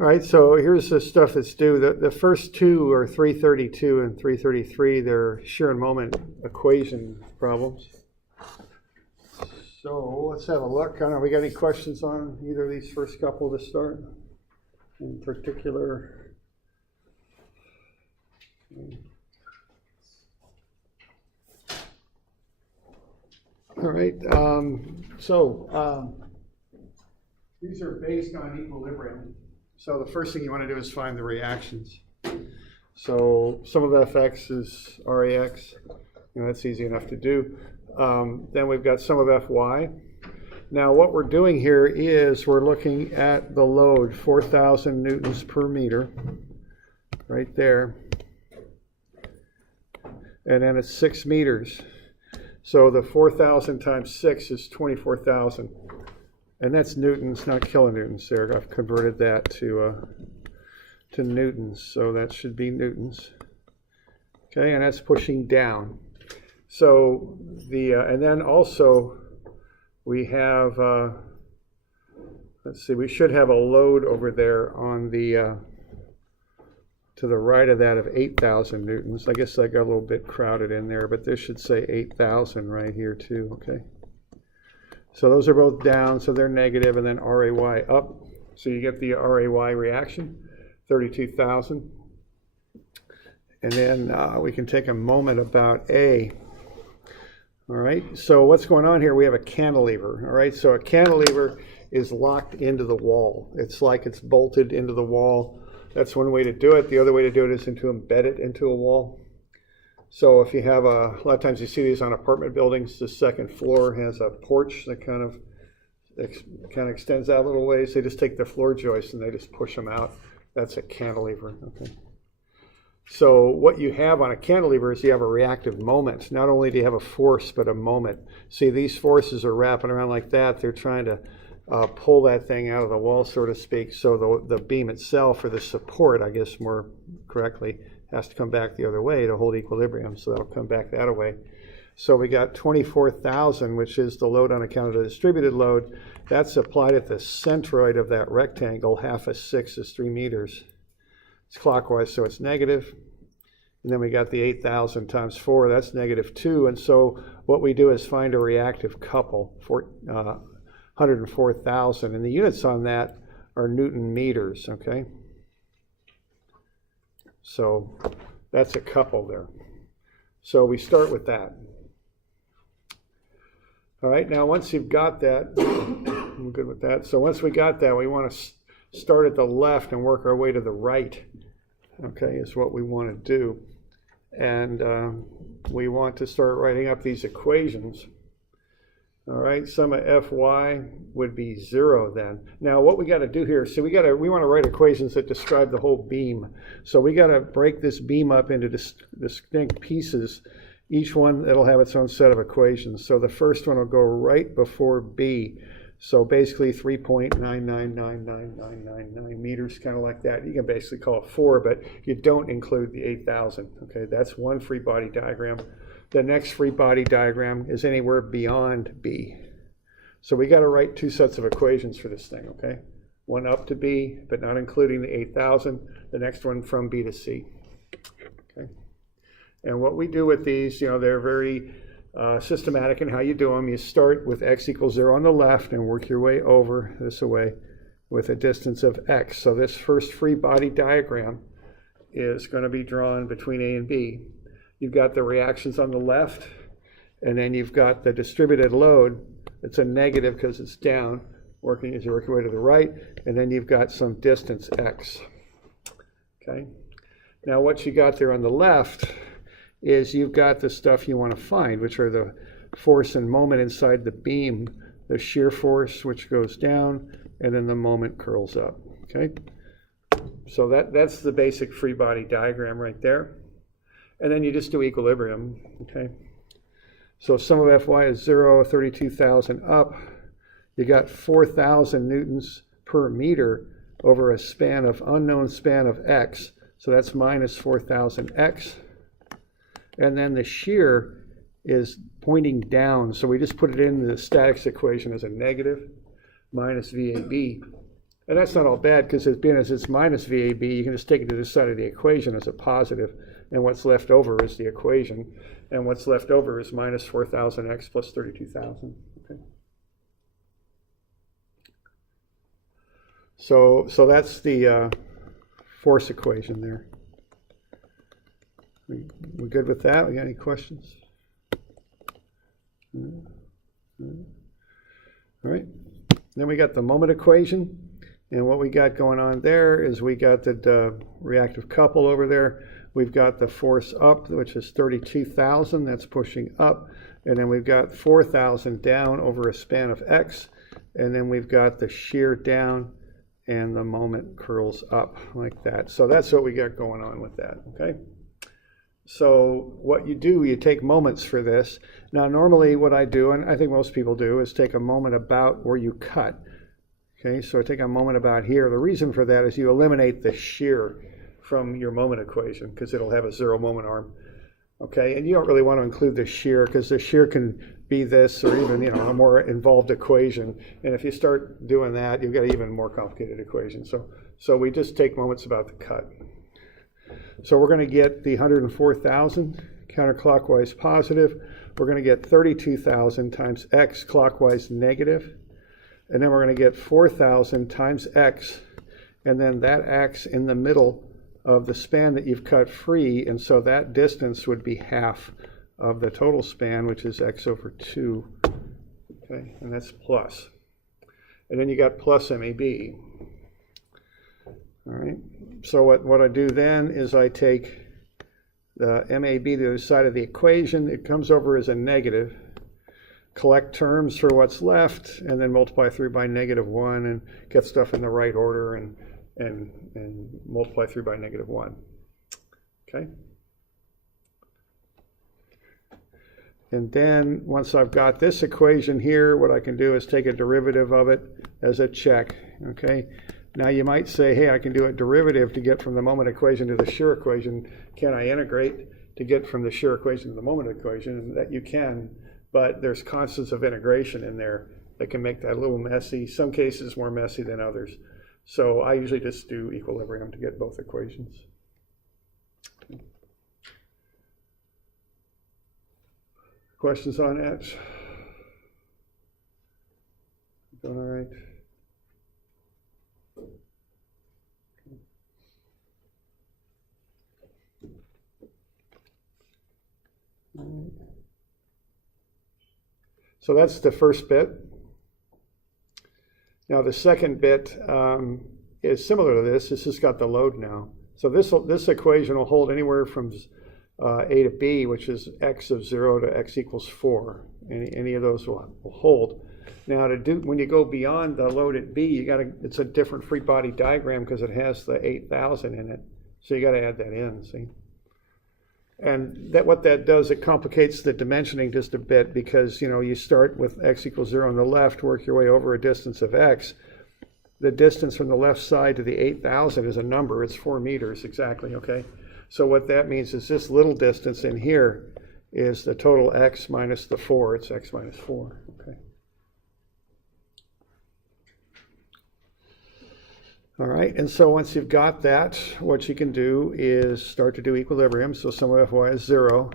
All right, so here's the stuff that's due. The first two are 332 and 333. They're shear and moment equation problems. So let's have a look. I don't know, we got any questions on either of these first couple to start? In particular? All right, these are based on equilibrium. So the first thing you want to do is find the reactions. So sum of fx is Rax. That's easy enough to do. Then we've got sum of Fy. Now what we're doing here is we're looking at the load, 4,000 newtons per meter, right there. And then it's 6 meters. So the 4,000 times 6 is 24,000. And that's newtons, not kilonewtons there. I've converted that to newtons, so that should be newtons. Okay, and that's pushing down. So and then also we have, let's see, we should have a load over there on the, to the right of that of 8,000 newtons. I guess I got a little bit crowded in there, but this should say 8,000 right here too, okay? So those are both down, so they're negative, and then Ray up. So you get the Ray reaction, 32,000. And then we can take a moment about A. All right, so what's going on here? We have a cantilever, all right? So a cantilever is locked into the wall. It's like it's bolted into the wall. That's one way to do it. The other way to do it is to embed it into a wall. So if you have a lot of times you see these on apartment buildings, the second floor has a porch that kind of extends out a little ways. They just take the floor joists and they just push them out. That's a cantilever, okay? So what you have on a cantilever is you have a reactive moment. Not only do you have a force, but a moment. See, these forces are wrapping around like that. They're trying to pull that thing out of the wall, so to speak. So the beam itself, or the support, I guess more correctly, has to come back the other way to hold equilibrium. So that'll come back that way. So we got 24,000, which is the load on account of the distributed load. That's applied at the centroid of that rectangle. Half of 6 is 3 meters. It's clockwise, so it's negative. And then we got the 8,000 times 4, that's negative 2. And so what we do is find a reactive couple, 104,000. And the units on that are Newton meters, okay? So that's a couple there. So we start with that. All right, now once you've got that, I'm good with that. So once we got that, we want to start at the left and work our way to the right, okay, is what we want to do. And we want to start writing up these equations. All right, sum of Fy would be 0 then. Now what we got to do here, so we want to write equations that describe the whole beam. So we got to break this beam up into distinct pieces. Each one, it'll have its own set of equations. So the first one will go right before B. So basically 3.9999999 meters, kind of like that. You can basically call it 4, but you don't include the 8,000. Okay, that's one free body diagram. The next free body diagram is anywhere beyond B. So we got to write 2 sets of equations for this thing, okay? One up to B, but not including the 8,000. The next one from B to C, okay? And what we do with these, they're very systematic in how you do them. You start with x equals 0 on the left and work your way over this way with a distance of x. So this first free body diagram is going to be drawn between A and B. You've got the reactions on the left, and then you've got the distributed load. It's a negative because it's down, working as you work your way to the right, and then you've got some distance x. Okay. Now what you got there on the left is you've got the stuff you want to find, which are the force and moment inside the beam, the shear force, which goes down, and then the moment curls up. Okay. So that's the basic free body diagram right there. And then you just do equilibrium, okay? So sum of Fy is 0, 32,000 up. You got 4,000 newtons per meter over a unknown span of x. So that's minus 4,000 x. And then the shear is pointing down. So we just put it in the statics equation as a negative minus VAB. And that's not all bad, because being as it's minus VAB, you can just take it to the side of the equation as a positive, and what's left over is the equation, and what's left over is minus 4,000x plus 32,000. Okay. So that's the force equation there. We good with that? We got any questions? All right. Then we got the moment equation. And what we got going on there is we got the reactive couple over there. We've got the force up, which is 32,000. That's pushing up. And then we've got 4,000 down over a span of x. And then we've got the shear down, and the moment curls up like that. So that's what we got going on with that, okay? So what you do, you take moments for this. Now normally what I do, and I think most people do, is take a moment about where you cut. Okay, so I take a moment about here. The reason for that is you eliminate the shear from your moment equation, because it'll have a zero moment arm. Okay, and you don't really want to include the shear, because the shear can be this, or even, a more involved equation. And if you start doing that, you've got an even more complicated equation. So we just take moments about the cut. So we're going to get the 104,000 counterclockwise positive. We're going to get 32,000 times x clockwise negative. And then we're going to get 4,000 times x, and then that acts in the middle of the span that you've cut free, and so that distance would be half of the total span, which is x over 2. Okay, and that's plus. And then you got plus MAB. All right, so what I do then is I take the MAB to the other side of the equation. It comes over as a negative. Collect terms for what's left, and then multiply through by -1, and get stuff in the right order, and multiply through by -1. Okay? And then once I've got this equation here, what I can do is take a derivative of it as a check. Okay? Now you might say, hey, I can do a derivative to get from the moment equation to the shear equation. Can I integrate to get from the shear equation to the moment equation? And that you can. But there's constants of integration in there that can make that a little messy. Some cases more messy than others. So I usually just do equilibrium to get both equations. Questions on that? Doing all right? So that's the first bit. Now the second bit is similar to this. This has got the load now. So this equation will hold anywhere from A to B, which is x of 0 to x equals 4. Any of those will hold. Now when you go beyond the load at B, it's a different free body diagram because it has the 8,000 in it. So you got to add that in, see? And what that does, it complicates the dimensioning just a bit, because you start with x equals 0 on the left, work your way over a distance of x. The distance from the left side to the 8,000 is a number. It's 4 meters exactly, okay? So what that means is this little distance in here is the total x minus the 4. It's x minus 4, okay? All right, and so once you've got that, what you can do is start to do equilibrium. So sum of Fy is 0,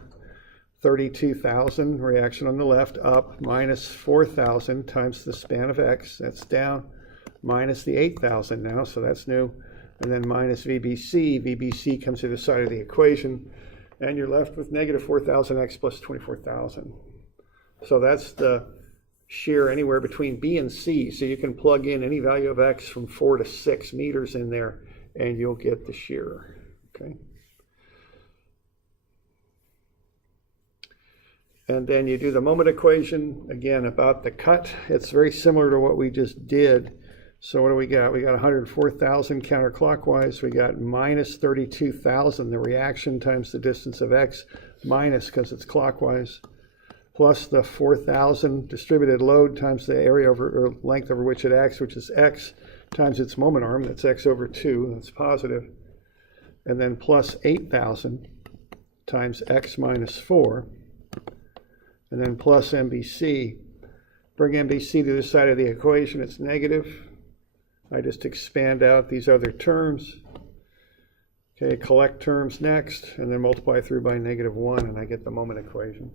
32,000, reaction on the left, up, minus 4,000 times the span of x, that's down, minus the 8,000 now, so that's new, and then minus VBC. VBC comes to the side of the equation, and you're left with negative 4,000x plus 24,000. So that's the shear anywhere between B and C. So you can plug in any value of x from 4 to 6 meters in there, and you'll get the shear. Okay. And then you do the moment equation, again, about the cut. It's very similar to what we just did. So what do we got? We got 104,000 counterclockwise. We got minus 32,000, the reaction times the distance of x, minus because it's clockwise, plus the 4,000 distributed load times the area over, or length over which it acts, which is x, times its moment arm, that's x over 2, that's positive, and then plus 8,000 times x minus 4, and then plus MBC. Bring MBC to the side of the equation, it's negative, I just expand out these other terms. Okay, collect terms next, and then multiply through by -1, and I get the moment equation.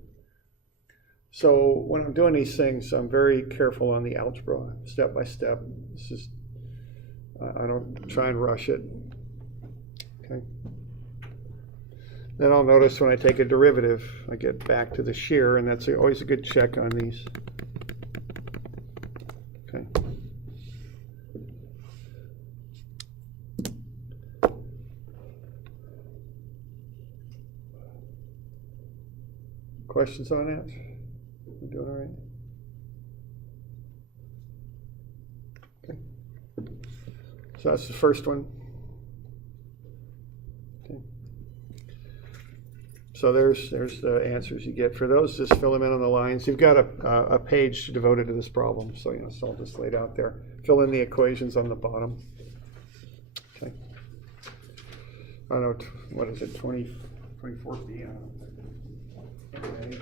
So when I'm doing these things, I'm very careful on the algebra, step by step. This is, I don't try and rush it. Okay. Then I'll notice when I take a derivative, I get back to the shear, and that's always a good check on these. Okay. Questions on that? We're doing all right? Okay. So that's the first one. Okay. So there's the answers you get for those. Just fill them in on the lines. You've got a page devoted to this problem, so it's all just laid out there. Fill in the equations on the bottom. Okay. I don't know, what is it, 24B? I don't know. Okay.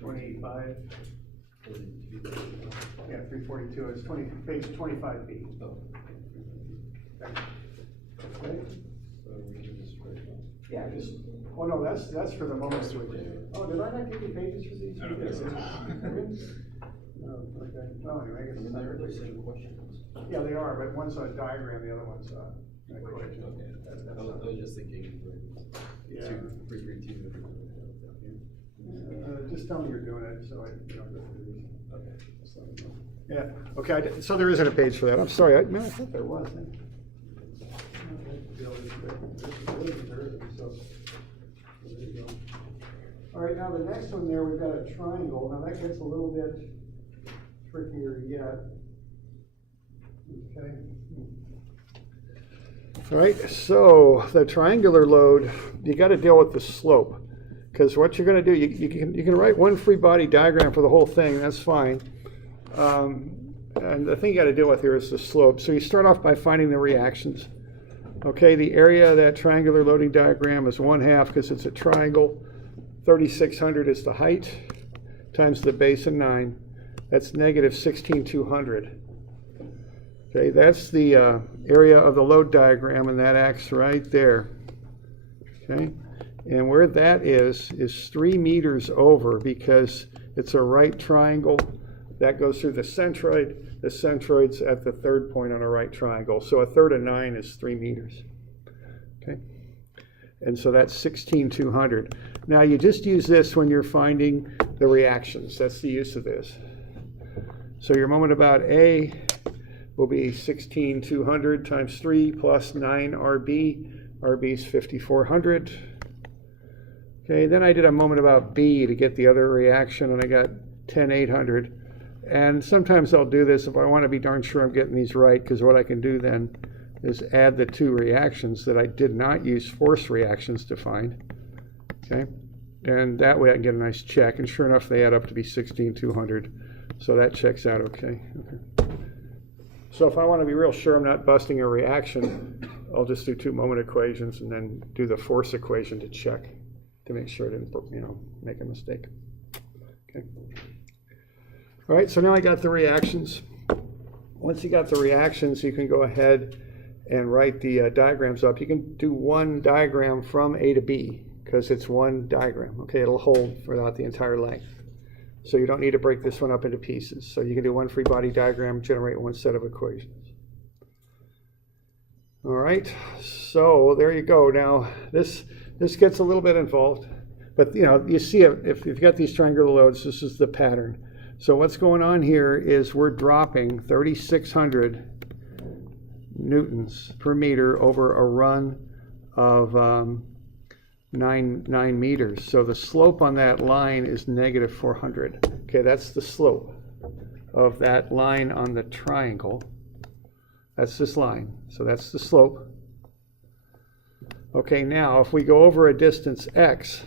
25. Yeah, 342. It's page 25B. Oh. Okay. So we can just write it down. Yeah, just. Oh no, that's for the moment switch. Oh, did I not give you pages for these? I don't think so. Oh, okay. Oh, anyway, I guess And it's then not they're the same questions. Yeah, they are, but one's a diagram, the other one's an equation. Okay. That's I was just thinking like Yeah. 332. Just tell me you're doing it, so I don't go through these. Okay. Just let me know. Yeah, okay, so there isn't a page for that. I'm sorry, I thought there was. All right, now the next one there, we've got a triangle. Now that gets a little bit trickier yet. Okay. All right, so the triangular load, you got to deal with the slope. Because what you're going to do, you can write one free body diagram for the whole thing, that's fine. And the thing you got to deal with here is the slope. So you start off by finding the reactions. Okay, the area of that triangular loading diagram is 1/2 because it's a triangle. 3,600 is the height times the base of 9. That's negative 16,200. Okay, that's the area of the load diagram, and that acts right there. Okay, and where that is 3 meters over because it's a right triangle. That goes through the centroid. The centroid's at the third point on a right triangle. So a third of 9 is 3 meters. Okay, and so that's 16,200. Now you just use this when you're finding the reactions. That's the use of this. So your moment about A will be 16,200 times 3 plus 9 RB. RB is 5,400. Okay, then I did a moment about B to get the other reaction, and I got 10,800. And sometimes I'll do this if I want to be darn sure I'm getting these right, because what I can do then is add the 2 reactions that I did not use force reactions to find. Okay, and that way I can get a nice check, and sure enough they add up to be 16,200. So that checks out okay. So if I want to be real sure I'm not busting a reaction, I'll just do 2 moment equations and then do the force equation to check to make sure I didn't, make a mistake. Okay. All right, so now I got the reactions. Once you got the reactions, you can go ahead and write the diagrams up. You can do one diagram from A to B because it's one diagram. Okay, it'll hold throughout the entire length. So you don't need to break this one up into pieces. So you can do one free body diagram, generate one set of equations. All right, so there you go. Now this gets a little bit involved, but you see if you've got these triangular loads, this is the pattern. So what's going on here is we're dropping 3,600 newtons per meter over a run of 9 meters. So the slope on that line is negative 400. Okay, that's the slope of that line on the triangle. That's this line. So that's the slope. Okay, now if we go over a distance x,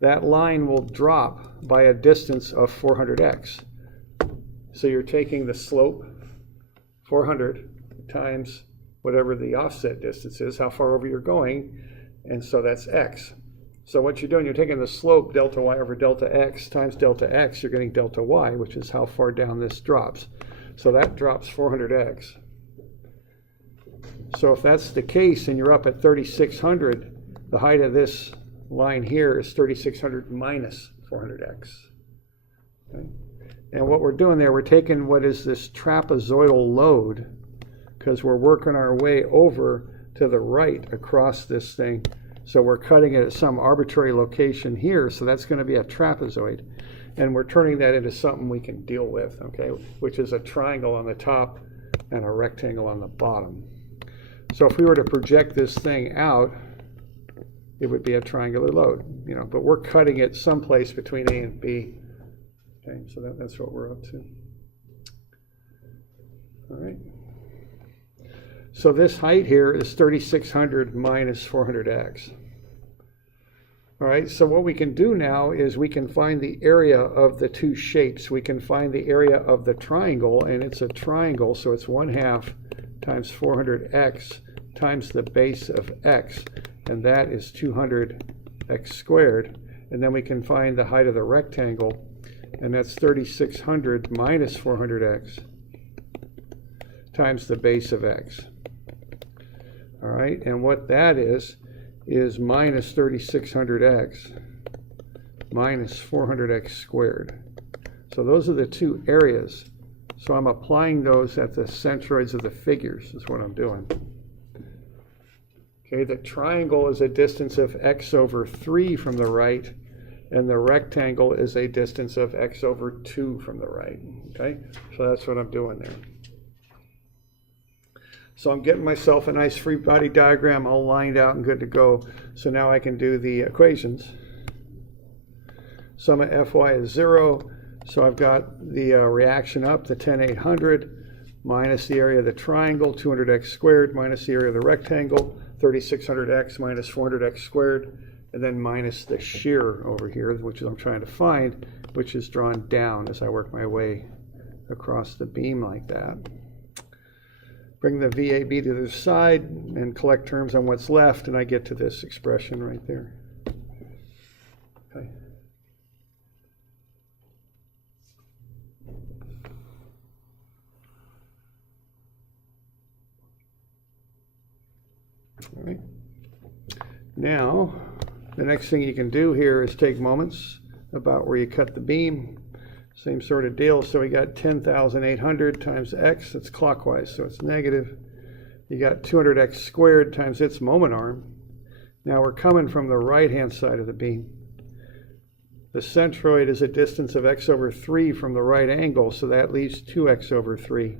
that line will drop by a distance of 400x. So you're taking the slope, 400, times whatever the offset distance is, how far over you're going, and so that's x. So what you're doing, you're taking the slope delta y over delta x times delta x, you're getting delta y, which is how far down this drops. So that drops 400x. So if that's the case and you're up at 3600, the height of this line here is 3600 minus 400x. Okay? And what we're doing there, we're taking what is this trapezoidal load, because we're working our way over to the right across this thing. So we're cutting it at some arbitrary location here, so that's going to be a trapezoid. And we're turning that into something we can deal with, okay, which is a triangle on the top and a rectangle on the bottom. So if we were to project this thing out, it would be a triangular load, you know, but we're cutting it someplace between A and B. Okay, so that's what we're up to. All right. So this height here is 3600 minus 400x. All right, so what we can do now is we can find the area of the two shapes. We can find the area of the triangle, and it's a triangle, so it's 1/2 times 400x times the base of x, and that is 200x squared. And then we can find the height of the rectangle, and that's 3600 minus 400x times the base of x. All right, and what that is minus 3600x minus 400x squared. So those are the two areas. So I'm applying those at the centroids of the figures is what I'm doing. Okay, the triangle is a distance of x over 3 from the right, and the rectangle is a distance of x over 2 from the right. Okay, so that's what I'm doing there. So I'm getting myself a nice free body diagram all lined out and good to go. So now I can do the equations. Sum of Fy is 0. So I've got the reaction up, the 10,800, minus the area of the triangle, 200x squared, minus the area of the rectangle, 3600x minus 400x squared, and then minus the shear over here, which I'm trying to find, which is drawn down as I work my way across the beam like that. Bring the VAB to the side and collect terms on what's left, and I get to this expression right there. Okay. All right. Now, the next thing you can do here is take moments about where you cut the beam. Same sort of deal. So we got 10,800 times x, that's clockwise, so it's negative. You got 200x squared times its moment arm. Now we're coming from the right-hand side of the beam. The centroid is a distance of x over 3 from the right angle, so that leaves 2x over 3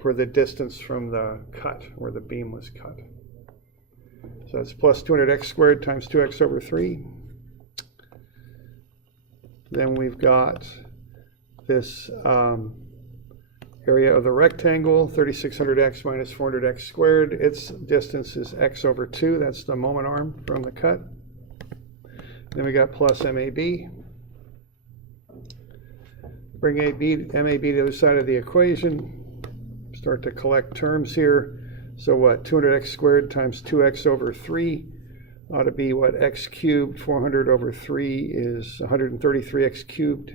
for the distance from the cut, where the beam was cut. So that's plus 200x squared times 2x over 3. Then we've got this area of the rectangle, 3600x minus 400x squared. Its distance is x over 2. That's the moment arm from the cut. Then we got plus MAB. Bring MAB to the other side of the equation. Start to collect terms here. So what, 200x squared times 2x over 3 ought to be what, x cubed. 400 over 3 is 133x cubed.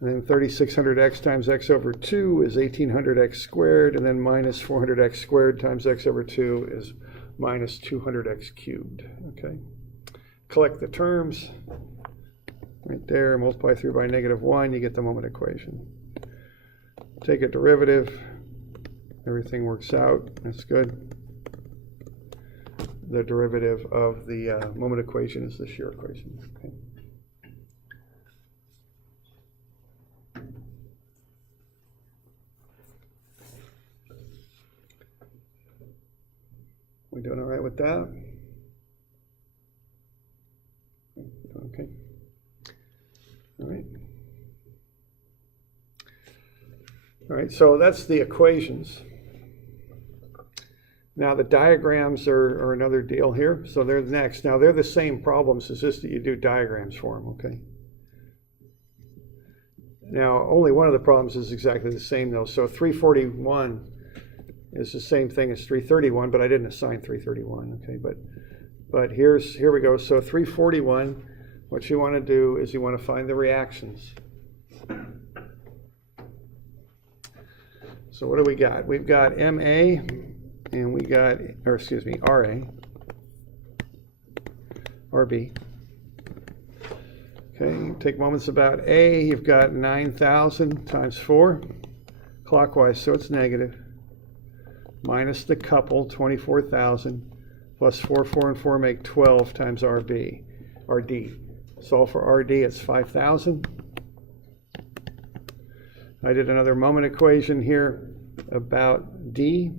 And then 3600x times x over 2 is 1800x squared. And then minus 400x squared times x over 2 is minus 200x cubed. Okay. Collect the terms. Right there, multiply through by -1, you get the moment equation. Take a derivative. Everything works out. That's good. The derivative of the moment equation is the shear equation. Okay. We doing all right with that? Okay. All right. All right, so that's the equations. Now the diagrams are another deal here. So they're next. Now they're the same problems, it's just that you do diagrams for them, okay? Now only one of the problems is exactly the same though. So 341, is the same thing as 331, but I didn't assign 331, okay, but here we go. So 341, what you want to do is you want to find the reactions. So what do we got? We've got MA and we got, or excuse me, RA, RB. Okay, take moments about A, you've got 9,000 times 4, clockwise, so it's negative, minus the couple, 24,000, plus 4, 4, and 4 make 12 times RD. Solve for RD, it's 5,000. I did another moment equation here about D.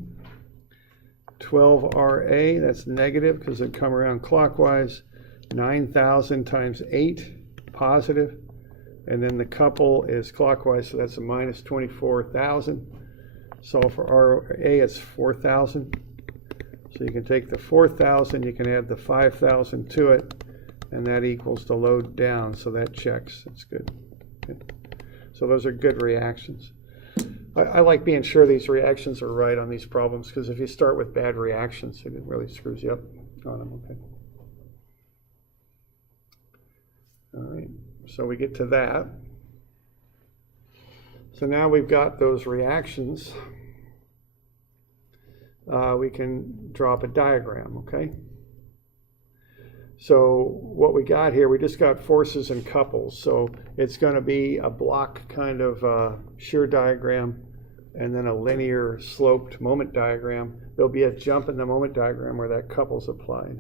12RA, that's negative because it come around clockwise. 9,000 times 8, positive. And then the couple is clockwise, so that's a minus 24,000. Solve for RA, it's 4,000. So you can take the 4,000, you can add the 5,000 to it, and that equals the load down, so that checks. That's good. Okay. So those are good reactions. I like being sure these reactions are right on these problems, because if you start with bad reactions, it really screws you up on them. Okay. All right, so we get to that. So now we've got those reactions. We can draw up a diagram, okay? So what we got here, we just got forces and couples. So it's going to be a block kind of shear diagram and then a linear sloped moment diagram. There'll be a jump in the moment diagram where that couple's applied.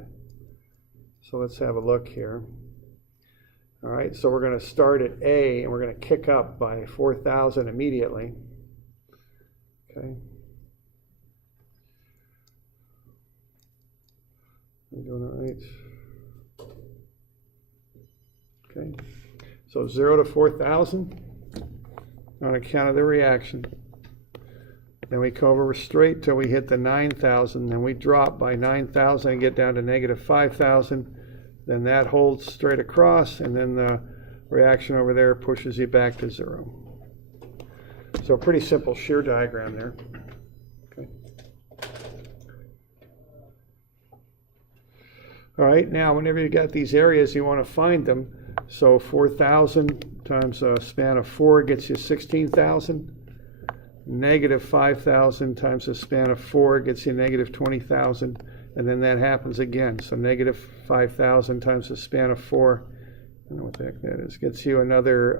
So let's have a look here. All right, so we're going to start at A and we're going to kick up by 4,000 immediately. Okay. Are we doing it right? Okay, so 0 to 4,000 on account of the reaction. Then we come over straight till we hit the 9,000, then we drop by 9,000 and get down to negative 5,000. Then that holds straight across, and then the reaction over there pushes you back to 0. So a pretty simple shear diagram there. Okay. All right, now whenever you got these areas, you want to find them. So 4,000 times a span of 4 gets you 16,000. Negative 5,000 times a span of 4 gets you negative 20,000. And then that happens again. So negative 5,000 times the span of 4, I don't know what the heck that is, gets you another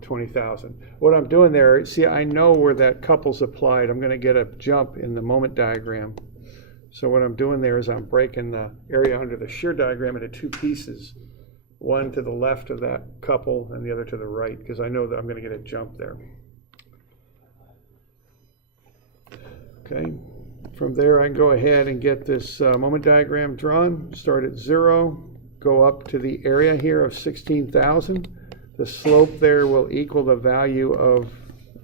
20,000. What I'm doing there, see, I know where that couple's applied. I'm going to get a jump in the moment diagram. So what I'm doing there is I'm breaking the area under the shear diagram into 2 pieces. One to the left of that couple and the other to the right, because I know that I'm going to get a jump there. Okay, from there I can go ahead and get this moment diagram drawn. Start at 0, go up to the area here of 16,000. The slope there will equal the value of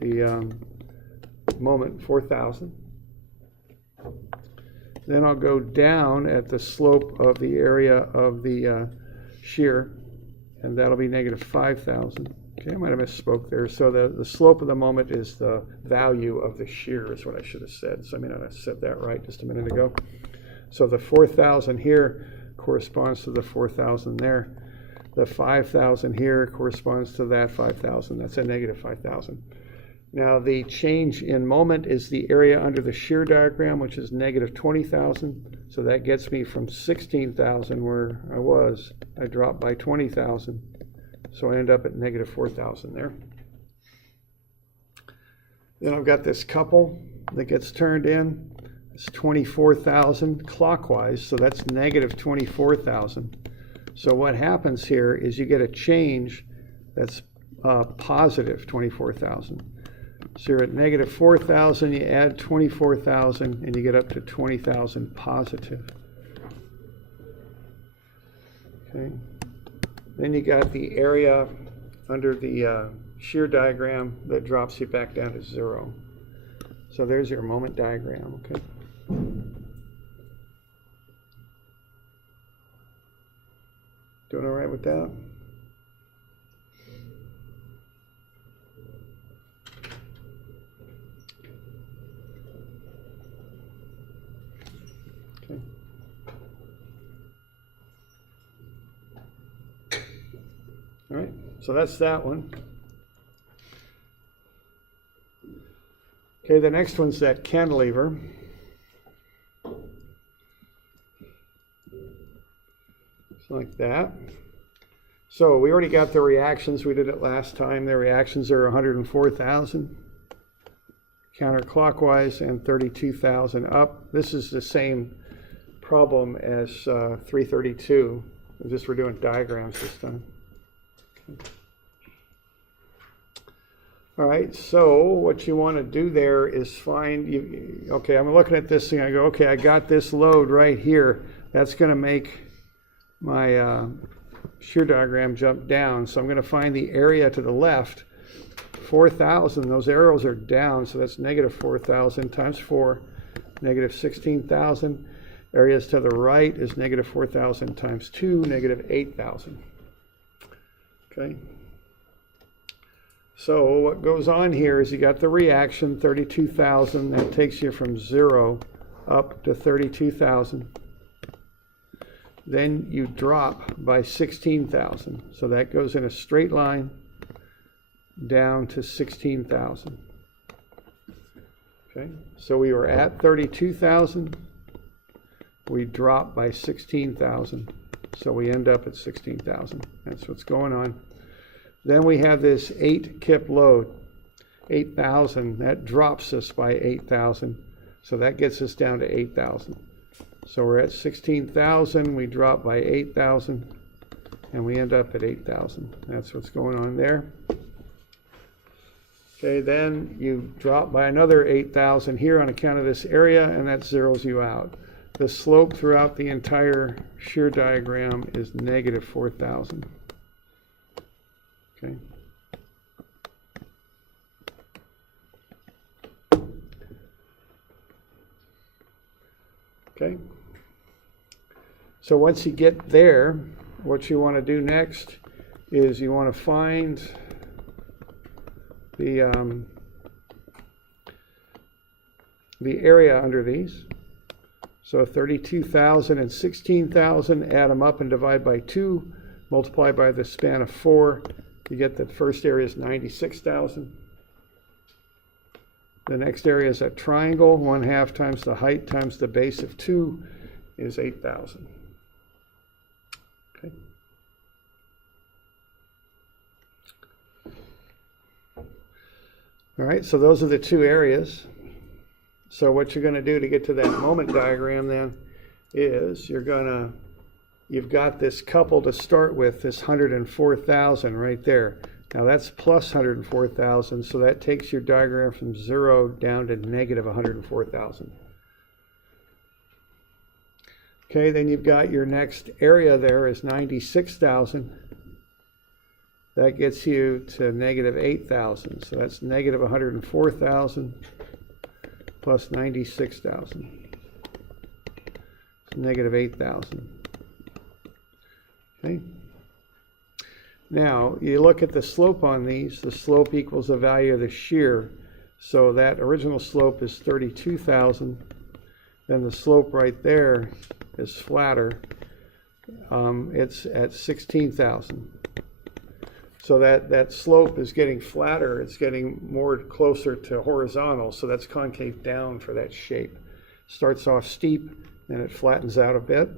the moment, 4,000. Then I'll go down at the slope of the area of the shear, and that'll be negative 5,000. Okay, I might have misspoke there. So the slope of the moment is the value of the shear is what I should have said. So I may not have said that right just a minute ago. So the 4,000 here corresponds to the 4,000 there. The 5,000 here corresponds to that 5,000. That's a negative 5,000. Now the change in moment is the area under the shear diagram, which is negative 20,000. So that gets me from 16,000 where I was. I dropped by 20,000. So I end up at negative 4,000 there. Then I've got this couple that gets turned in. It's 24,000 clockwise, so that's negative 24,000. So what happens here is you get a change that's positive 24,000. So you're at negative 4,000, you add 24,000, and you get up to 20,000 positive. Okay. Then you got the area under the shear diagram that drops you back down to 0. So there's your moment diagram, okay? Doing all right with that? So that's that one. Okay, the next one's that cantilever. Just like that. So we already got the reactions. We did it last time. The reactions are 104,000 counterclockwise and 32,000 up. This is the same problem as 332. Just we're doing diagrams this time. All right, so what you want to do there is find, okay, I'm looking at this thing, I go, okay, I got this load right here. That's going to make my shear diagram jump down. So I'm going to find the area to the left, 4,000. Those arrows are down, so that's negative 4,000 times 4, negative 16,000. Areas to the right is negative 4,000 times 2, negative 8,000. Okay. So what goes on here is you got the reaction, 32,000. That takes you from 0 up to 32,000. Then you drop by 16,000. So that goes in a straight line down to 16,000. Okay, so we were at 32,000. We drop by 16,000. So we end up at 16,000. That's what's going on. Then we have this 8 kip load, 8,000. That drops us by 8,000. So that gets us down to 8,000. So we're at 16,000. We drop by 8,000. And we end up at 8,000. That's what's going on there. Okay, then you drop by another 8,000 here on account of this area, and that zeroes you out. The slope throughout the entire shear diagram is negative 4,000. Okay. Okay. So once you get there, what you want to do next is you want to find the area under these. So 32,000 and 16,000, add them up and divide by 2, multiply by the span of 4. You get the first area is 96,000. The next area is a triangle. 1/2 times the height times the base of 2 is 8,000. Okay. All right, so those are the two areas. So what you're going to do to get to that moment diagram then is you've got this couple to start with, this 104,000 right there. Now that's plus 104,000, so that takes your diagram from 0 down to negative 104,000. Okay, then you've got your next area there is 96,000. That gets you to negative 8,000, so that's negative 104,000 plus 96,000. It's negative 8,000. Okay. Now, you look at the slope on these. The slope equals the value of the shear. So that original slope is 32,000. Then the slope right there is flatter. It's at 16,000. So that slope is getting flatter. It's getting more closer to horizontal. So that's concave down for that shape. Starts off steep, then it flattens out a bit.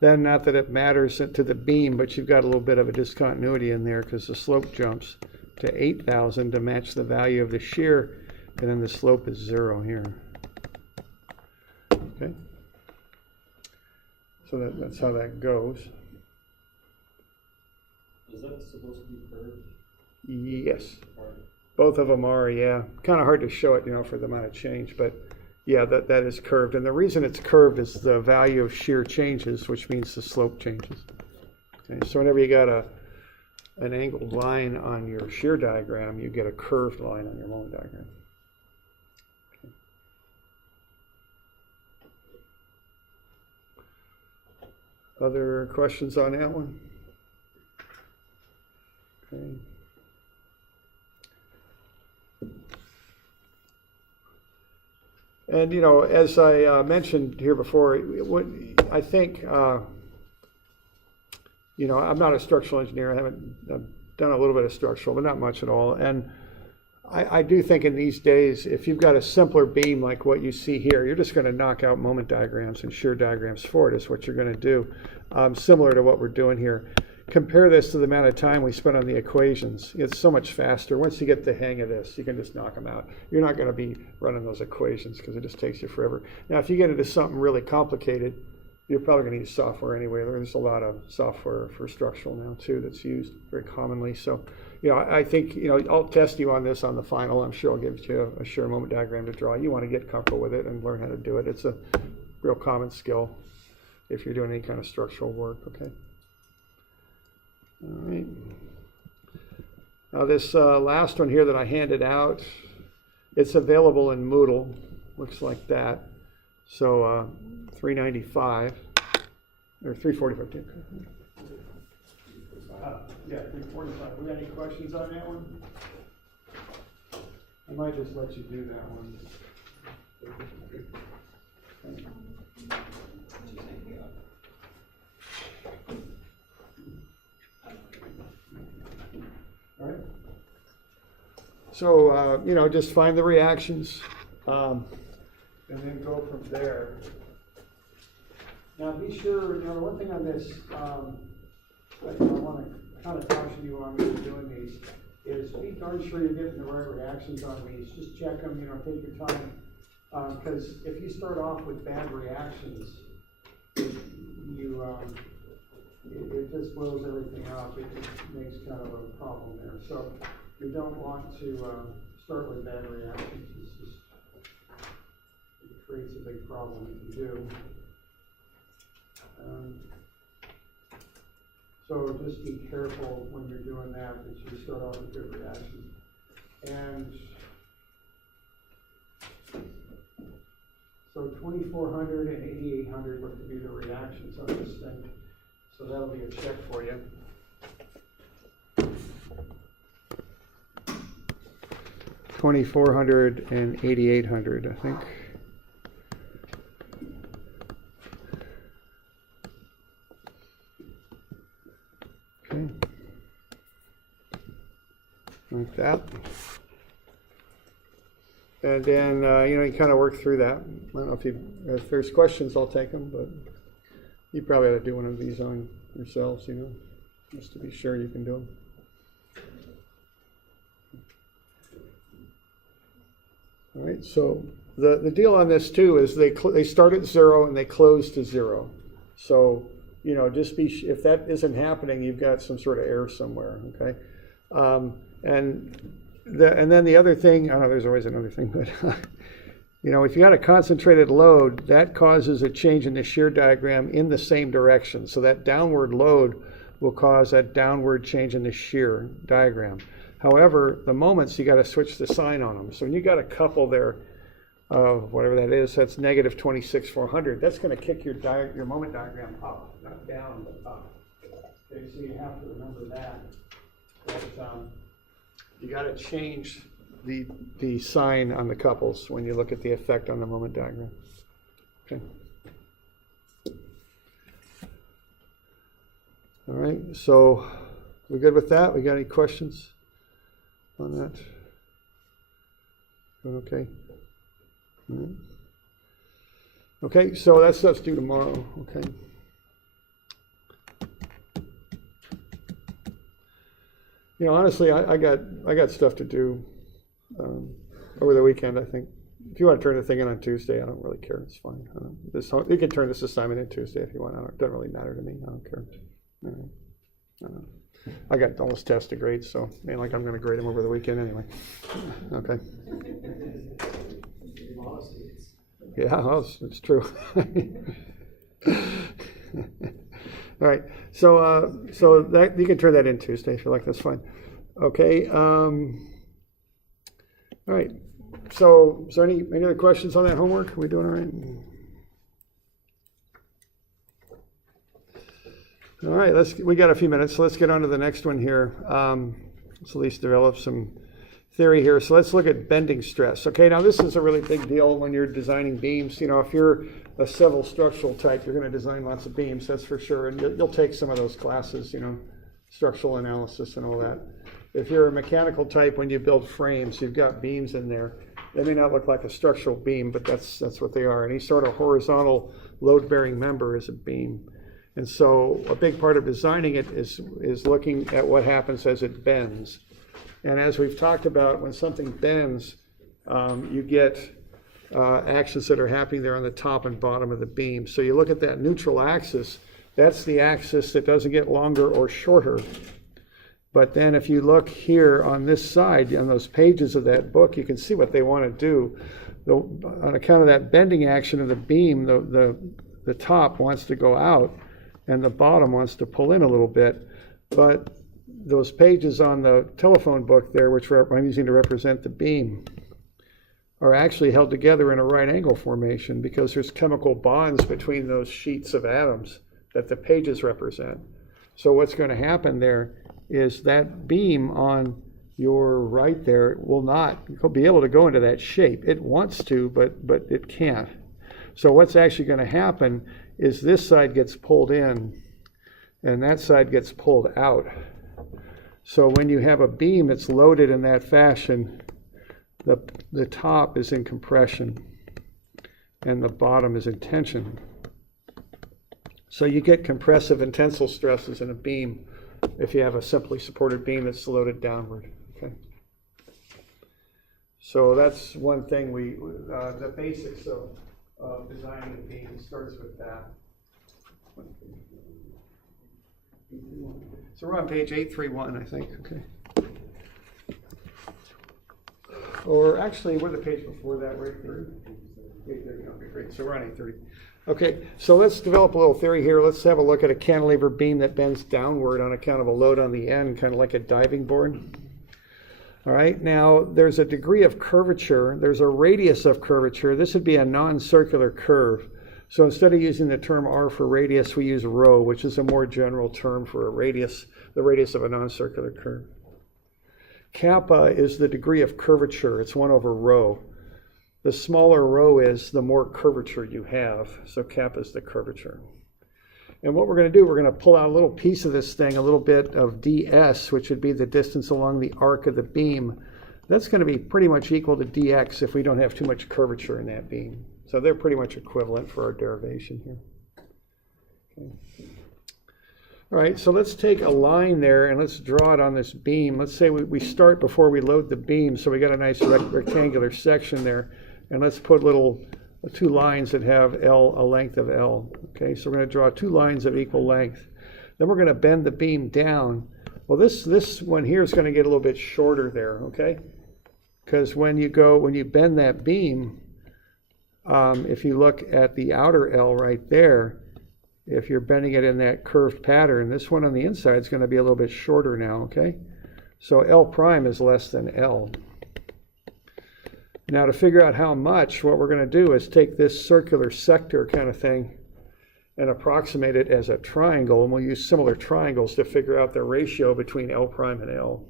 Then, not that it matters to the beam, but you've got a little bit of a discontinuity in there because the slope jumps to 8,000 to match the value of the shear, and then the slope is 0 here. Okay. So that's how that goes. Is that supposed to be curved? Yes. Both of them are, yeah. Kind of hard to show it, for the amount of change, but yeah, that is curved. And the reason it's curved is the value of shear changes, which means the slope changes. Okay, so whenever you got an angled line on your shear diagram, you get a curved line on your moment diagram. Okay. Other questions on that one? Okay. And, as I mentioned here before, I think I'm not a structural engineer. I've done a little bit of structural, but not much at all. And I do think in these days, if you've got a simpler beam like what you see here, you're just going to knock out moment diagrams and shear diagrams for it is what you're going to do, similar to what we're doing here. Compare this to the amount of time we spent on the equations. It's so much faster. Once you get the hang of this, you can just knock them out. You're not going to be running those equations because it just takes you forever. Now, if you get into something really complicated, you're probably going to use software anyway. There's a lot of software for structural now too that's used very commonly. So, I think, I'll test you on this on the final. I'm sure I'll give you a shear moment diagram to draw. You want to get comfortable with it and learn how to do it. It's a real common skill if you're doing any kind of structural work, okay? All right. Now this last one here that I handed out, it's available in Moodle. Looks like that. So $395 or $345. Yeah, $345. We got any questions on that one? I might just let you do that one. All right. So, just find the reactions and then go from there. Now, be sure, the one thing on this, I want to kind of caution you on when you're doing these is be darn sure you're getting the right reactions on these. Just check them, take your time. Because if you start off with bad reactions, it just blows everything up. It just makes kind of a problem there. So you don't want to start with bad reactions. It creates a big problem if you do. So just be careful when you're doing that you start off with good reactions. And so 2400 and 8800 look to be the reactions on this thing. So that'll be a check for you. $2,400 and $8,800, I think. Okay. Like that. And then, you kind of work through that. I don't know if there's questions, I'll take them, but you probably ought to do one of these on yourselves, just to be sure you can do them. All right, so the deal on this too is they start at 0 and they close to 0. So, just if that isn't happening, you've got some sort of error somewhere, okay? And then the other thing, I know there's always another thing, but if you got a concentrated load, that causes a change in the shear diagram in the same direction. So that downward load will cause that downward change in the shear diagram. However, the moments, you got to switch the sign on them. So when you got a couple there of whatever that is, that's negative 26,400. That's going to kick your moment diagram up, not down, but up. Okay, so you have to remember that. You got to change the sign on the couples when you look at the effect on the moment diagram. Okay. All right, so we good with that? We got any questions on that? Okay. All right. Okay, so that stuff's due tomorrow. Okay. Honestly, I got stuff to do over the weekend. I think if you want to turn the thing in on Tuesday, I don't really care. It's fine. You can turn this assignment in Tuesday if you want. It doesn't really matter to me. I don't care. I got all this tests to grade, so I'm going to grade them over the weekend anyway. Okay. Yeah, well, it's true. All right, so that you can turn that in Tuesday if you like. That's fine. Okay. All right. So, is there any other questions on that homework? Are we doing all right? All right. We got a few minutes, so let's get on to the next one here. Let's at least develop some theory here. So let's look at bending stress. Okay, now this is a really big deal when you're designing beams. You know, if you're a civil structural type, you're going to design lots of beams, that's for sure. And you'll take some of those classes, you know, structural analysis and all that. If you're a mechanical type, when you build frames, you've got beams in there. They may not look like a structural beam, but that's what they are. Any sort of horizontal load-bearing member is a beam. And so a big part of designing it is looking at what happens as it bends. And as we've talked about, when something bends, you get actions that are happening there on the top and bottom of the beam. So you look at that neutral axis, that's the axis that doesn't get longer or shorter. But then if you look here on this side, on those pages of that book, you can see what they want to do. On account of that bending action of the beam, the top wants to go out and the bottom wants to pull in a little bit. But those pages on the telephone book there, which I'm using to represent the beam, are actually held together in a right angle formation because there's chemical bonds between those sheets of atoms that the pages represent. So what's going to happen there is that beam on your right there will not be able to go into that shape. It wants to, but it can't. So what's actually going to happen is this side gets pulled in and that side gets pulled out. So when you have a beam that's loaded in that fashion, the top is in compression and the bottom is in tension. So you get compressive and tensile stresses in a beam if you have a simply supported beam that's loaded downward. Okay. So that's one thing the basics of designing a beam starts with that. So we're on page 831, I think. Okay. Or actually, we're the page before that, right? 830. Okay, great. So we're on 830. Okay, so let's develop a little theory here. Let's have a look at a cantilever beam that bends downward on account of a load on the end, kind of like a diving board. All right, now there's a degree of curvature. There's a radius of curvature. This would be a non-circular curve. So instead of using the term r for radius, we use rho, which is a more general term for a radius, the radius of a non-circular curve. Kappa is the degree of curvature. It's 1 over rho. The smaller rho is, the more curvature you have. So kappa is the curvature. And what we're going to do, we're going to pull out a little piece of this thing, a little bit of ds, which would be the distance along the arc of the beam. That's going to be pretty much equal to dx if we don't have too much curvature in that beam. So they're pretty much equivalent for our derivation here. Okay. All right, so let's take a line there and let's draw it on this beam. Let's say we start before we load the beam, so we got a nice rectangular section there. And let's put two lines that have a length of L. Okay, so we're going to draw 2 lines of equal length. Then we're going to bend the beam down. Well, this one here is going to get a little bit shorter there, okay? Because when you bend that beam, if you look at the outer L right there, if you're bending it in that curved pattern, this one on the inside is going to be a little bit shorter now, okay? So L prime is less than L. Now to figure out how much, what we're going to do is take this circular sector kind of thing and approximate it as a triangle, and we'll use similar triangles to figure out the ratio between L prime and L.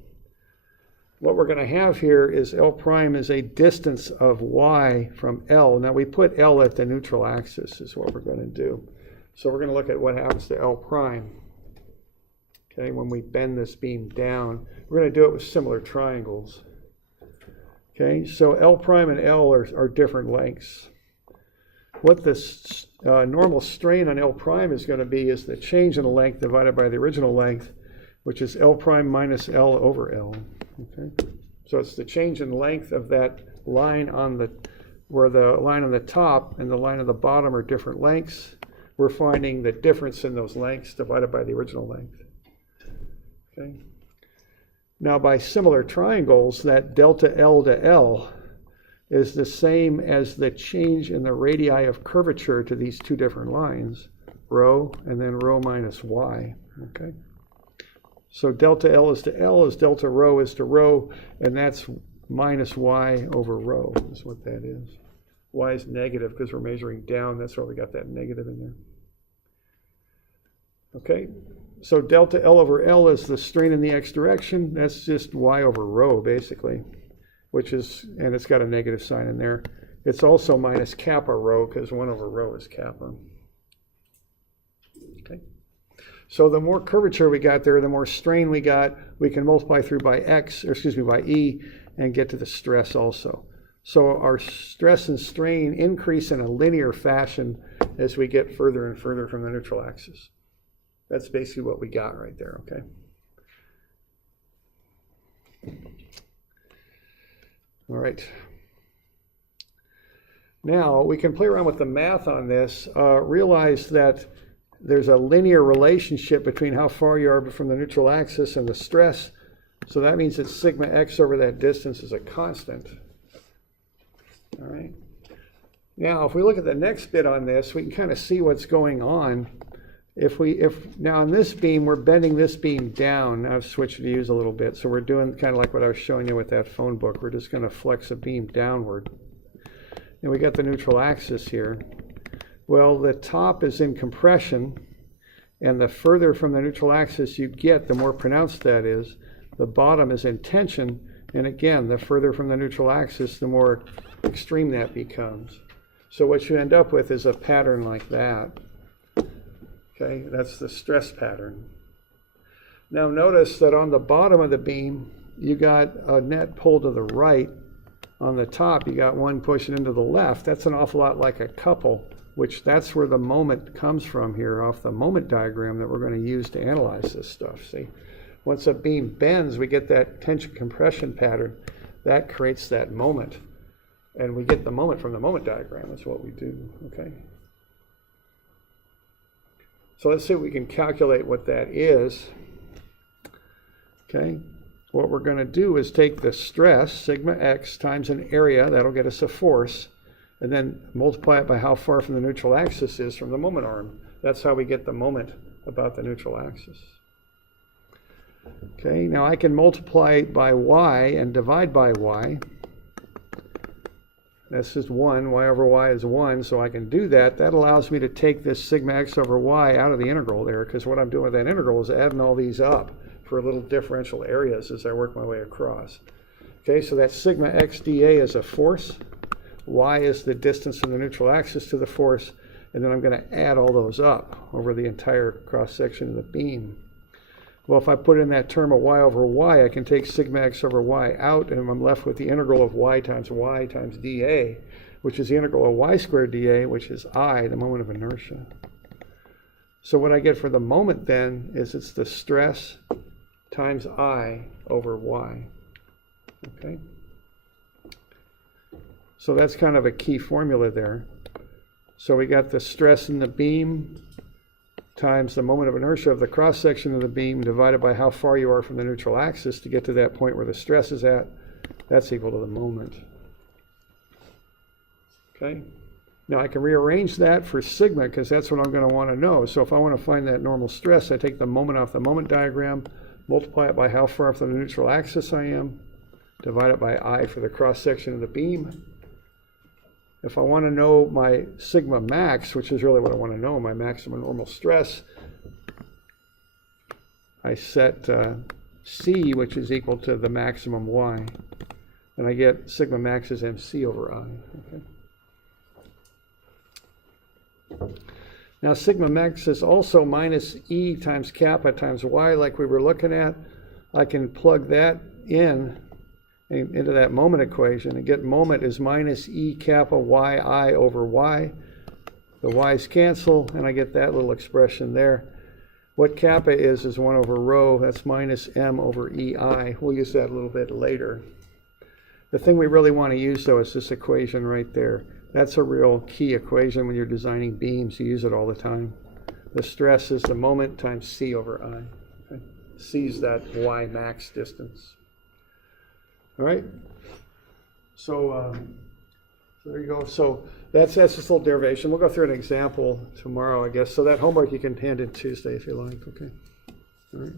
What we're going to have here is L prime is a distance of y from L. Now we put L at the neutral axis is what we're going to do. So we're going to look at what happens to L prime. Okay, when we bend this beam down, we're going to do it with similar triangles. Okay, so L prime and L are different lengths. What this normal strain on L prime is going to be is the change in the length divided by the original length, which is L prime minus L over L. Okay, so it's the change in length of that line where the line on the top and the line on the bottom are different lengths. We're finding the difference in those lengths divided by the original length. Okay. Now, by similar triangles, that delta L to L is the same as the change in the radii of curvature to these 2 different lines, rho and then rho minus y. Okay. So delta L is to L is delta rho is to rho, and that's minus y over rho is what that is. Y is negative because we're measuring down. That's why we got that negative in there. Okay. So delta L over L is the strain in the x direction. That's just y over rho, basically. which is, and it's got a negative sign in there. It's also minus kappa rho, because 1 over rho is kappa. Okay. So the more curvature we got there, the more strain we got, we can multiply through by by E, and get to the stress also. So our stress and strain increase in a linear fashion as we get further and further from the neutral axis. That's basically what we got right there, okay? All right. Now, we can play around with the math on this. Realize that there's a linear relationship between how far you are from the neutral axis and the stress. So that means that sigma x over that distance is a constant. All right. Now, if we look at the next bit on this, we can kind of see what's going on. Now on this beam, we're bending this beam down. Now I've switched views a little bit. So we're doing kind of like what I was showing you with that phone book. We're just going to flex a beam downward. And we got the neutral axis here. Well, the top is in compression, and the further from the neutral axis you get, the more pronounced that is. The bottom is in tension, and again, the further from the neutral axis, the more extreme that becomes. So what you end up with is a pattern like that. Okay, that's the stress pattern. Now notice that on the bottom of the beam, you got a net pull to the right. On the top, you got one pushing into the left. That's an awful lot like a couple, which that's where the moment comes from here off the moment diagram that we're going to use to analyze this stuff. See, once a beam bends, we get that tension compression pattern. That creates that moment. And we get the moment from the moment diagram. That's what we do, okay? So let's see if we can calculate what that is. Okay, what we're going to do is take the stress, sigma x, times an area, that'll get us a force, and then multiply it by how far from the neutral axis is from the moment arm. That's how we get the moment about the neutral axis. Okay, now I can multiply by y and divide by y. This is 1, y over y is 1, so I can do that. That allows me to take this sigma x over y out of the integral there, because what I'm doing with that integral is adding all these up for little differential areas as I work my way across. Okay, so that sigma x dA is a force. Y is the distance from the neutral axis to the force, and then I'm going to add all those up over the entire cross-section of the beam. Well, if I put in that term of y over y, I can take sigma x over y out, and I'm left with the integral of y times dA, which is the integral of y squared dA, which is I, the moment of inertia. So what I get for the moment then is it's the stress times I over y. Okay? So that's kind of a key formula there. So we got the stress in the beam times the moment of inertia of the cross-section of the beam divided by how far you are from the neutral axis to get to that point where the stress is at. That's equal to the moment. Okay? Now I can rearrange that for sigma because that's what I'm going to want to know. So if I want to find that normal stress, I take the moment off the moment diagram, multiply it by how far from the neutral axis I am, divide it by I for the cross-section of the beam. If I want to know my sigma max, which is really what I want to know, my maximum normal stress, I set C, which is equal to the maximum Y. And I get sigma max is MC over I. Okay. Now sigma max is also minus E times kappa times Y like we were looking at. I can plug that into that moment equation and get moment is minus E kappa yi over y. The y's cancel and I get that little expression there. What kappa is 1 over rho, that's minus m over EI. We'll use that a little bit later. The thing we really want to use though is this equation right there. That's a real key equation when you're designing beams. You use it all the time. The stress is the moment times C over I. Okay? C is that y max distance. All right, so there you go. So that's this little derivation. We'll go through an example tomorrow, I guess. So that homework you can hand in Tuesday if you like. Okay. All right.